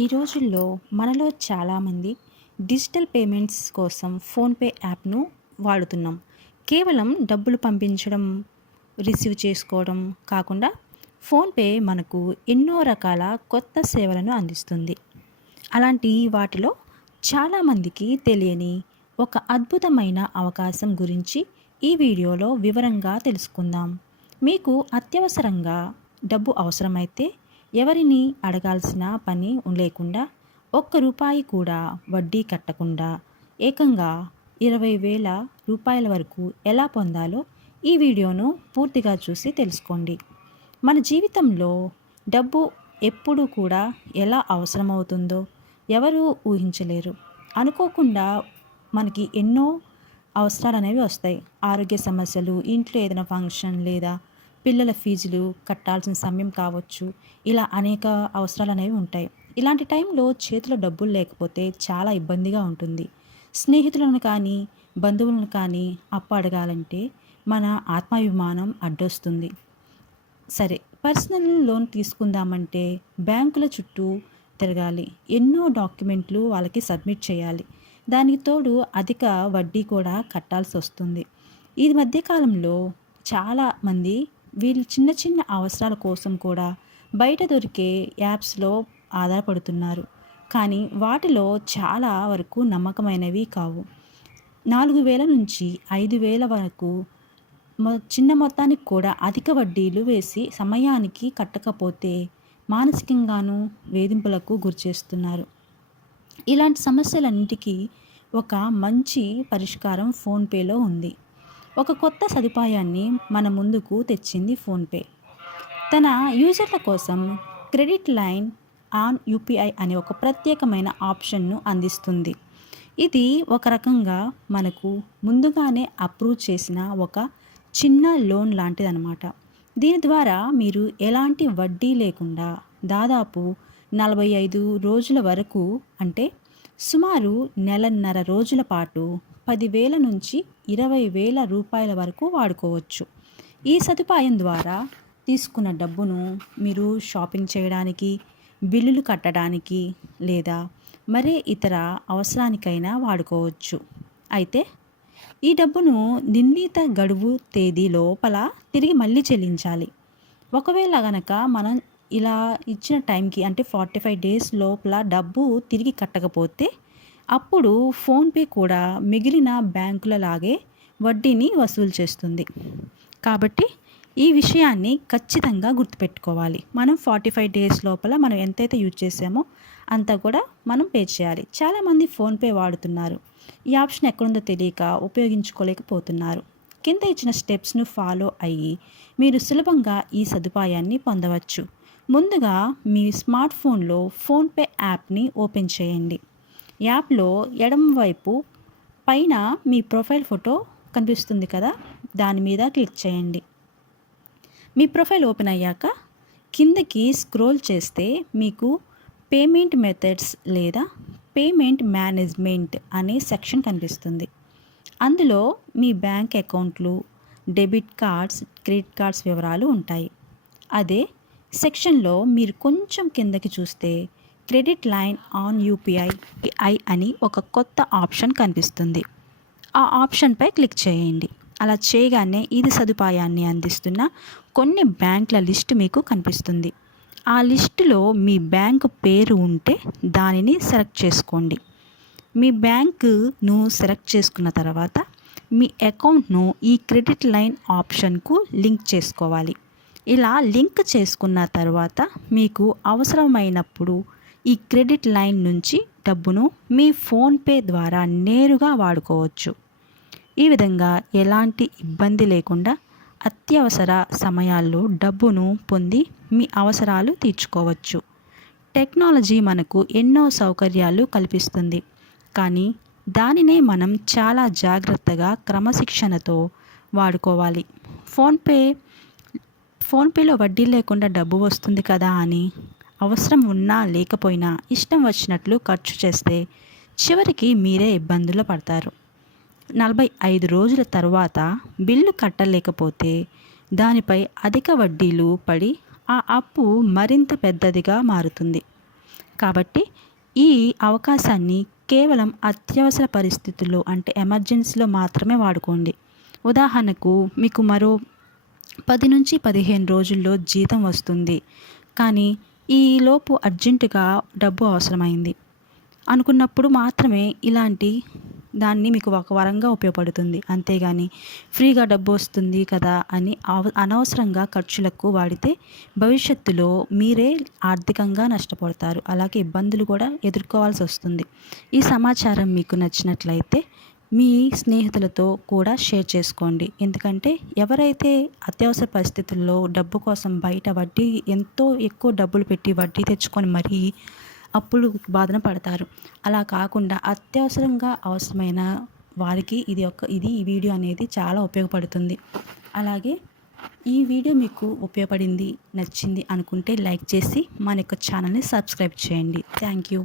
ఈ రోజుల్లో మనలో చాలామంది డిజిటల్ పేమెంట్స్ కోసం ఫోన్పే యాప్ను వాడుతున్నాం. కేవలం డబ్బులు పంపించడం రిసీవ్ చేసుకోవడం కాకుండా ఫోన్పే మనకు ఎన్నో రకాల కొత్త సేవలను అందిస్తుంది. అలాంటి వాటిలో చాలామందికి తెలియని ఒక అద్భుతమైన అవకాశం గురించి ఈ వీడియోలో వివరంగా తెలుసుకుందాం. మీకు అత్యవసరంగా డబ్బు అవసరమైతే ఎవరిని అడగాల్సిన పని లేకుండా ఒక్క రూపాయి కూడా వడ్డీ కట్టకుండా ఏకంగా ఇరవై వేల రూపాయల వరకు ఎలా పొందాలో ఈ వీడియోను పూర్తిగా చూసి తెలుసుకోండి. మన జీవితంలో డబ్బు ఎప్పుడు కూడా ఎలా అవసరమవుతుందో ఎవరు ఊహించలేరు. అనుకోకుండా మనకి ఎన్నో అవసరాలు అనేవి వస్తాయి. ఆరోగ్య సమస్యలు ఇంట్లో ఏదైనా ఫంక్షన్ లేదా పిల్లల ఫీజులు కట్టాల్సిన సమయం కావచ్చు ఇలా అనేక అవసరాలు అనేవి ఉంటాయి. ఇలాంటి టైంలో చేతిలో డబ్బులు లేకపోతే చాలా ఇబ్బందిగా ఉంటుంది. స్నేహితులను కానీ బంధువులను కానీ అప్పు అడగాలంటే మన ఆత్మాభిమానం అడ్డొస్తుంది. సరే పర్సనల్ లోన్ తీసుకుందామంటే బ్యాంకుల చుట్టూ తిరగాలి. ఎన్నో డాక్యుమెంట్లు వాళ్ళకి సబ్మిట్ చేయాలి. దానికి తోడు అధిక వడ్డీ కూడా కట్టాల్సి వస్తుంది. ఈ మధ్యకాలంలో చాలామంది వీళ్ళు చిన్న చిన్న అవసరాల కోసం కూడా బయట దొరికే యాప్స్లో ఆధారపడుతున్నారు. కానీ వాటిలో చాలా వరకు నమ్మకమైనవి కావు. నాలుగు వేల నుంచి ఐదు వేల వరకు చిన్న మొత్తానికి కూడా అధిక వడ్డీలు వేసి సమయానికి కట్టకపోతే మానసికంగాను వేధింపులకు గురిచేస్తున్నారు. ఇలాంటి సమస్యలన్నిటికీ ఒక మంచి పరిష్కారం ఫోన్పేలో ఉంది. ఒక కొత్త సదుపాయాన్ని మన ముందుకు తెచ్చింది ఫోన్పే. తన యూజర్ల కోసం క్రెడిట్ లైన్ ఆన్ యూపీఐ అనే ఒక ప్రత్యేకమైన ఆప్షన్ను అందిస్తుంది. ఇది ఒక రకంగా మనకు ముందుగానే అప్రూవ్ చేసిన ఒక చిన్న లోన్ లాంటిదనమాట దీని ద్వారా మీరు ఎలాంటి వడ్డీ లేకుండా దాదాపు నలభై ఐదు రోజుల వరకు అంటే సుమారు నెలన్నర రోజుల పాటు పదివేల నుంచి ఇరవై వేల రూపాయల వరకు వాడుకోవచ్చు. ఈ సదుపాయం ద్వారా తీసుకున్న డబ్బును మీరు షాపింగ్ చేయడానికి బిల్లులు కట్టడానికి లేదా మరే ఇతర అవసరానికైనా వాడుకోవచ్చు. అయితే ఈ డబ్బును నిర్ణీత గడువు తేదీ లోపల తిరిగి మళ్ళీ చెల్లించాలి. ఒకవేళ గనక మనం ఇలా ఇచ్చిన టైంకి అంటే ఫార్టీ ఫైవ్ డేస్ లోపల డబ్బు తిరిగి కట్టకపోతే అప్పుడు ఫోన్పే కూడా మిగిలిన బ్యాంకుల లాగే వడ్డీని వసూలు చేస్తుంది. కాబట్టి ఈ విషయాన్ని ఖచ్చితంగా గుర్తుపెట్టుకోవాలి. మనం ఫార్టీ ఫైవ్ డేస్ లోపల మనం ఎంతైతే యూజ్ చేసామో అంతా కూడా మనం పే చేయాలి. చాలామంది ఫోన్పే వాడుతున్నారు. ఈ ఆప్షన్ ఎక్కడుందో తెలియక ఉపయోగించుకోలేకపోతున్నారు. కింద ఇచ్చిన స్టెప్స్ను ఫాలో అయ్యి మీరు సులభంగా ఈ సదుపాయాన్ని పొందవచ్చు. ముందుగా మీ స్మార్ట్ ఫోన్లో ఫోన్పే యాప్ని ఓపెన్ చేయండి. యాప్లో ఎడమ వైపు పైన మీ ప్రొఫైల్ ఫోటో కనిపిస్తుంది కదా? దాని మీద క్లిక్ చేయండి. మీ ప్రొఫైల్ ఓపెన్ అయ్యాక కిందకి స్క్రోల్ చేస్తే మీకు పేమెంట్ మెథడ్స్ లేదా పేమెంట్ మేనేజ్మెంట్ అనే సెక్షన్ కనిపిస్తుంది. అందులో మీ బ్యాంక్ అకౌంట్లు డెబిట్ కార్డ్స్ క్రెడిట్ కార్డ్స్ వివరాలు ఉంటాయి. అదే సెక్షన్లో మీరు కొంచెం కిందకి చూస్తే క్రెడిట్ లైన్ ఆన్ యూపీఐ ఐ అని ఒక కొత్త ఆప్షన్ కనిపిస్తుంది. ఆ ఆప్షన్పై క్లిక్ చేయండి. అలా చేయగానే ఇది సదుపాయాన్ని అందిస్తున్న కొన్ని బ్యాంకుల లిస్ట్ మీకు కనిపిస్తుంది. ఆ లిస్టులో మీ బ్యాంకు పేరు ఉంటే దానిని సెలెక్ట్ చేసుకోండి. మీ బ్యాంకును సెలెక్ట్ చేసుకున్న తర్వాత మీ అకౌంట్ను ఈ క్రెడిట్ లైన్ ఆప్షన్కు లింక్ చేసుకోవాలి. ఇలా లింక్ చేసుకున్న తర్వాత మీకు అవసరమైనప్పుడు ఈ క్రెడిట్ లైన్ నుంచి డబ్బును మీ ఫోన్పే ద్వారా నేరుగా వాడుకోవచ్చు. ఈ విధంగా ఎలాంటి ఇబ్బంది లేకుండా అత్యవసర సమయాల్లో డబ్బును పొంది మీ అవసరాలు తీర్చుకోవచ్చు. టెక్నాలజీ మనకు ఎన్నో సౌకర్యాలు కల్పిస్తుంది. కానీ దానినే మనం చాలా జాగ్రత్తగా క్రమశిక్షణతో వాడుకోవాలి. ఫోన్పే ఫోన్పేలో వడ్డీ లేకుండా డబ్బు వస్తుంది కదా అని అవసరం ఉన్నా లేకపోయినా ఇష్టం వచ్చినట్లు ఖర్చు చేస్తే చివరికి మీరే ఇబ్బందులు పడతారు. నలభై ఐదు రోజుల తర్వాత బిల్లు కట్టలేకపోతే దానిపై అధిక వడ్డీలు పడి ఆ అప్పు మరింత పెద్దదిగా మారుతుంది. కాబట్టి ఈ అవకాశాన్ని కేవలం అత్యవసర పరిస్థితుల్లో అంటే ఎమర్జెన్సీలో మాత్రమే వాడుకోండి. ఉదాహరణకు మీకు మరో పది నుంచి పదిహేను రోజుల్లో జీతం వస్తుంది. కానీ ఈలోపు అర్జెంటుగా డబ్బు అవసరమైంది. అనుకున్నప్పుడు మాత్రమే ఇలాంటి దాన్ని మీకు ఒక వరంగా ఉపయోగపడుతుంది. అంతేగాని ఫ్రీగా డబ్బు వస్తుంది కదా అని అవ అనవసరంగా ఖర్చులకు వాడితే భవిష్యత్తులో మీరే ఆర్థికంగా నష్టపోతారు. అలాగే ఇబ్బందులు కూడా ఎదుర్కోవాల్సి వస్తుంది. ఈ సమాచారం మీకు నచ్చినట్లయితే మీ స్నేహితులతో కూడా షేర్ చేసుకోండి. ఎందుకంటే ఎవరైతే అత్యవసర పరిస్థితుల్లో డబ్బు కోసం బయట వడ్డీ ఎంతో ఎక్కువ డబ్బులు పెట్టి వడ్డీ తెచ్చుకొని మరీ అప్పులు బాధన పడతారు. అలా కాకుండా అత్యవసరంగా అవసరమైన వారికి ఇది ఒక ఇది ఈ వీడియో అనేది చాలా ఉపయోగపడుతుంది. అలాగే ఈ వీడియో మీకు ఉపయోగపడింది నచ్చింది అనుకుంటే లైక్ చేసి మన యొక్క ఛానల్ని సబ్స్క్రైబ్ చేయండి. Thank you.